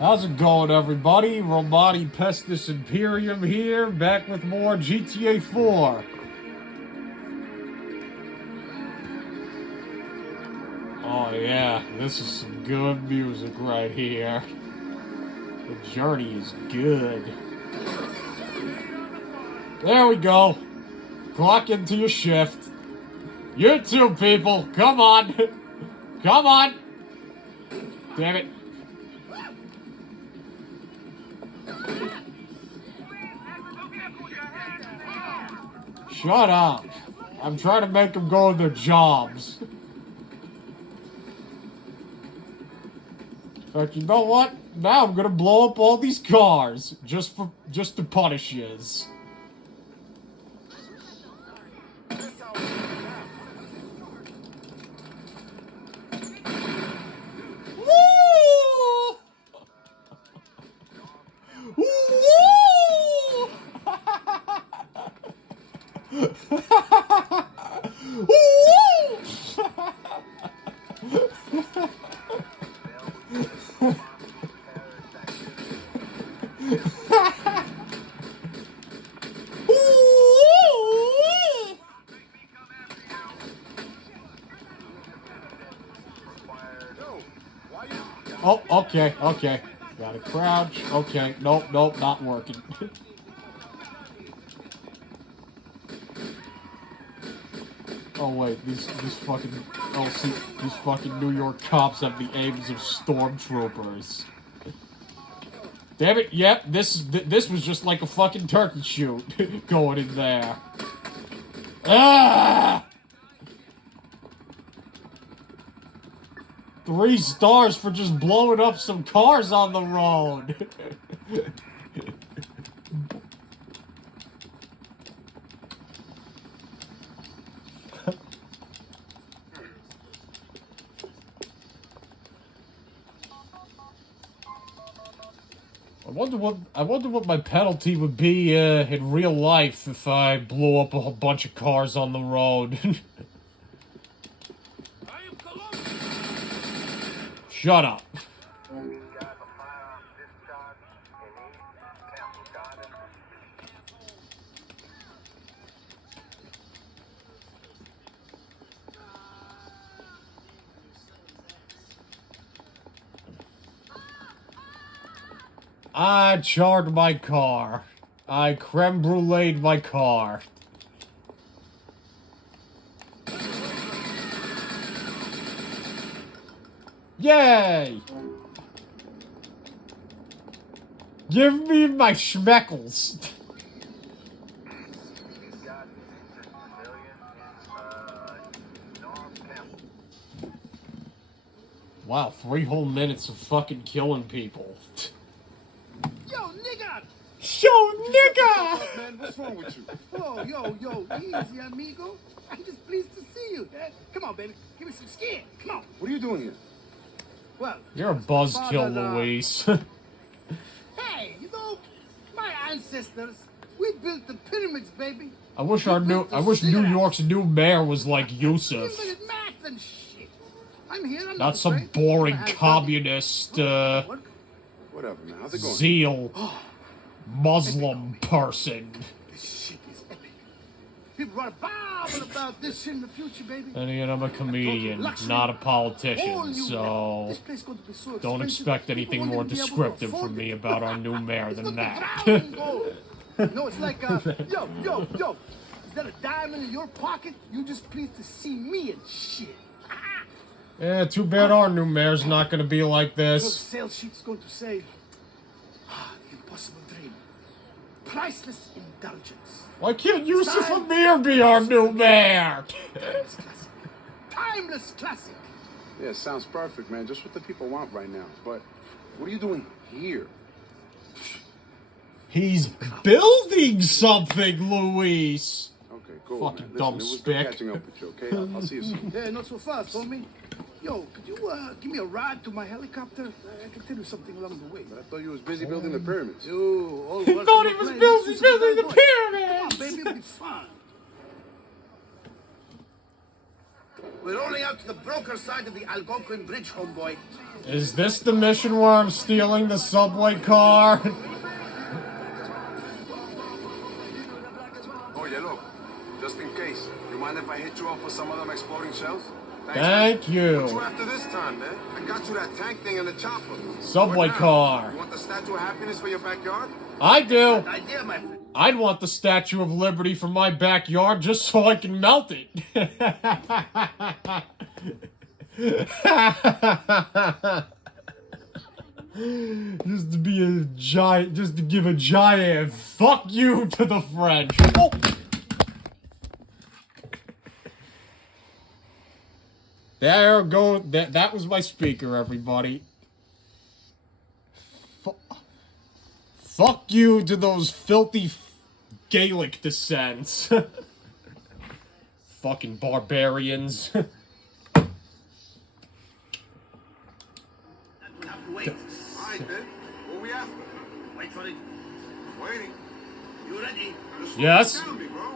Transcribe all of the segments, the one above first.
How's it going, everybody? Romani Pestis Imperium here, back with more GTA 4. Oh yeah, this is some good music right here. The journey is good. There we go. Clock into your shift. You too, people. Come on. Come on. Damn it. Shut up. I'm trying to make them go to their jobs. In fact, you know what? Now I'm gonna blow up all these cars just to punish yous. Woo! Oh, okay. Gotta crouch. Okay, nope, not working. Oh wait, these fucking these fucking New York cops have the aims of stormtroopers. Damn it! Yep, this was just like a fucking turkey shoot going in there. Ah! 3 stars for just blowing up some cars on the road. I wonder what my penalty would be in real life if I blew up a whole bunch of cars on the road. Shut up. I charred my car. I creme bruleed my car. Yay! Give me my schmeckles. Wow, 3 whole minutes of fucking killing people. Yo, nigga! Yo, nigga! Man, what's wrong with you? Oh, yo, easy, amigo. I'm just pleased to see you. Come on, baby. Give me some skin. Come on. What are you doing here? Well, you're a buzzkill, Luis. Hey, you know, my ancestors, we built the pyramids, baby. I wish New York's new mayor was like Yusuf. Math and shit. I'm here. I'm not some boring communist, Whatever, man. How's it going? zeal, Muslim person. This shit is epic. People are babbling about this shit in the future, baby. And again, I'm a comedian, not a politician, so don't expect anything more descriptive from me about our new mayor than that. No, it's like, yo. Is that a diamond in your pocket? You just pleased to see me and shit. Yeah, too bad our new mayor's not gonna be like The this. sales sheet's going to say, the impossible dream. Priceless indulgence. Why can't Yusuf Amir be our new mayor? Timeless classic. Yeah, sounds perfect, man. Just what the people want right now. But what are you doing here? He's building something, Luis. Okay, cool. Fucking man. dumb Listen, it was spick. good catching up with you, okay? I'll see you soon. Yeah, not so fast, homie. Yo, could you give me a ride to my helicopter? I can tell you something along the way. But I thought you was busy building the pyramids. Yo, all He thought he was building the Come on, pyramids. baby, it'll be fun. We're rolling out to the broker side of the Algonquin Bridge, homeboy. Is this the mission where I'm stealing the subway car? Oh, yeah, look. Just in case. You mind if I hit you up with some of them exploding shells? Thank What you. you after this time, man? I got you that tank thing and the chopper. Subway What now? car. You want the Statue of Happiness for your backyard? I do. Idea, my friend. I'd want the Statue of Liberty for my backyard just so I can melt it. Just to be a giant, just to give a giant fuck you to the French. Oh. There go. That was my speaker, everybody. Fuck you to those filthy Gaelic descents. Fucking barbarians. We'll have to wait. Alright, then. What we after? Wait for it. Waiting. You ready? Just Yes. Tell me, bro.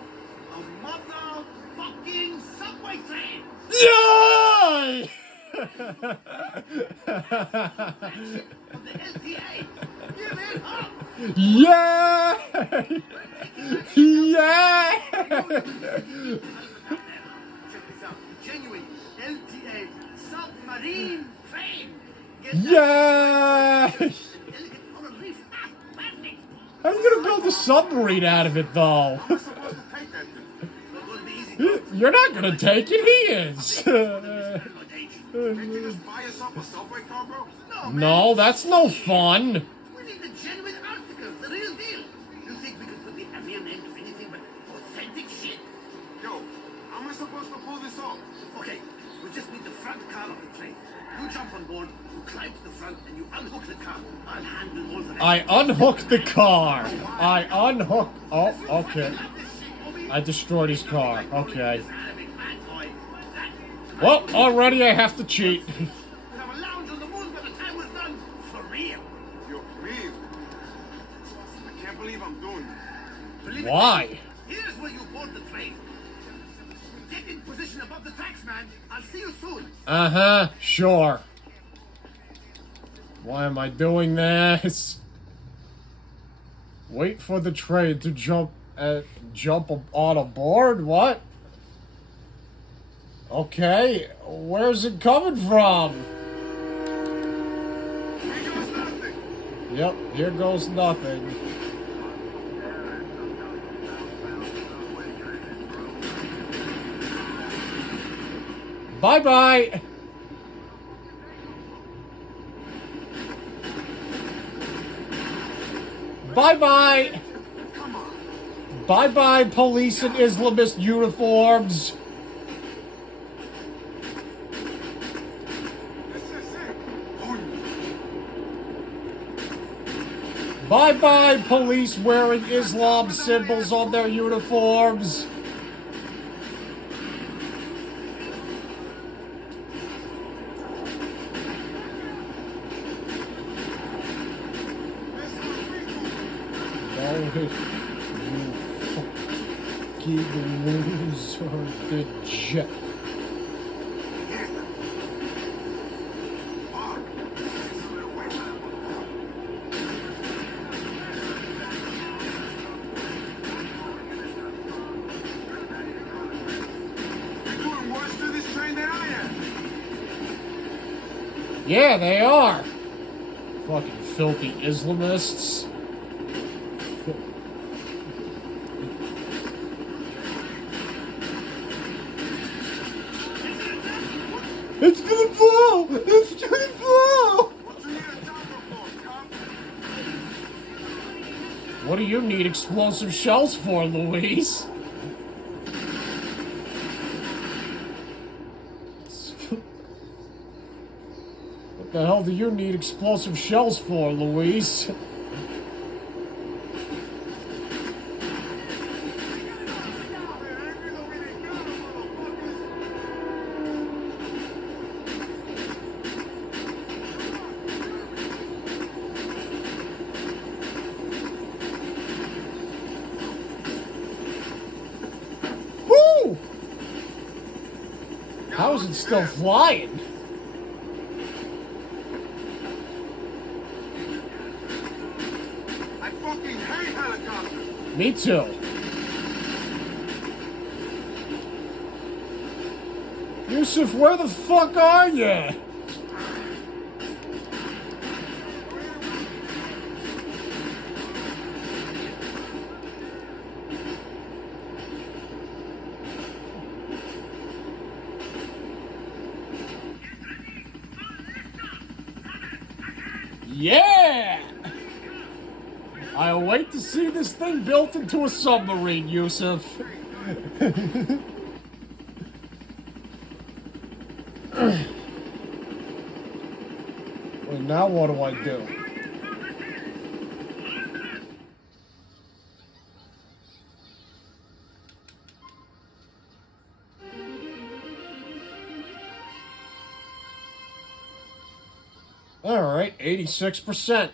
A motherfucking subway train! Yay! Of the LTA! Give it up! Yay! Yay! Check this out. Genuine LTA submarine train! Get Yay! elegant coral reef. Perfect! How are you gonna build a submarine out of it, though? I'm supposed to take that thing. Not gonna be easy. You're not gonna take it, he is. Can't you just buy yourself a subway car, bro? No, man. No, that's no fun. We need the genuine articles, the real deal. You think we could put the Amir name to anything but authentic shit? Yo, how am I supposed to pull this off? Okay, we just need the front car of the train. You jump on board, you climb to the front, and you unhook the car. I'll handle all the rest. I unhooked the car. I unhooked. Oh, okay. I destroyed his car. Okay. Well, already I have to cheat. We'll have a lounge on the moon by the time we're done. For real. Yo, please. I can't believe I'm doing this. Believe it Why? or not, here's where you board the train. Get in position above the tracks, man. I'll see you soon. Uh-huh, sure. Why am I doing this? Wait for the train to jump on a board? What? Okay, where's it coming from? Here goes nothing. Yep, here goes nothing. Bye-bye! Bye-bye! Come on. Bye-bye, police in Islamist uniforms! This is it. Oh, Bye-bye, police wearing Islam symbols on their uniforms! You fucking loser, the jet. You're doing worse to this train than I am. Yeah, they are. Fucking filthy Islamists. It's gonna fall! It's gonna fall! What you need a chopper for, cop? What do you need explosive shells for, Louise? What the hell do you need explosive shells for, Louise? Woo! How is it still flying? fucking hate helicopters. Me too. Yusuf, where the fuck are you? Yeah! I'll wait to see this thing built into a submarine, Yusuf. Well, now what do I do? Alright, 86%.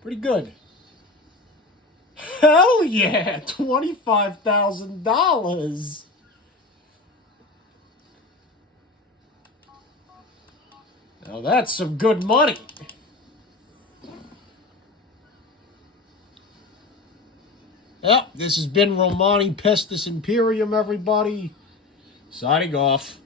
Pretty good. Hell yeah! $25,000! Now that's some good money. Yep, this has been Romani Pestis Imperium, everybody. Signing off.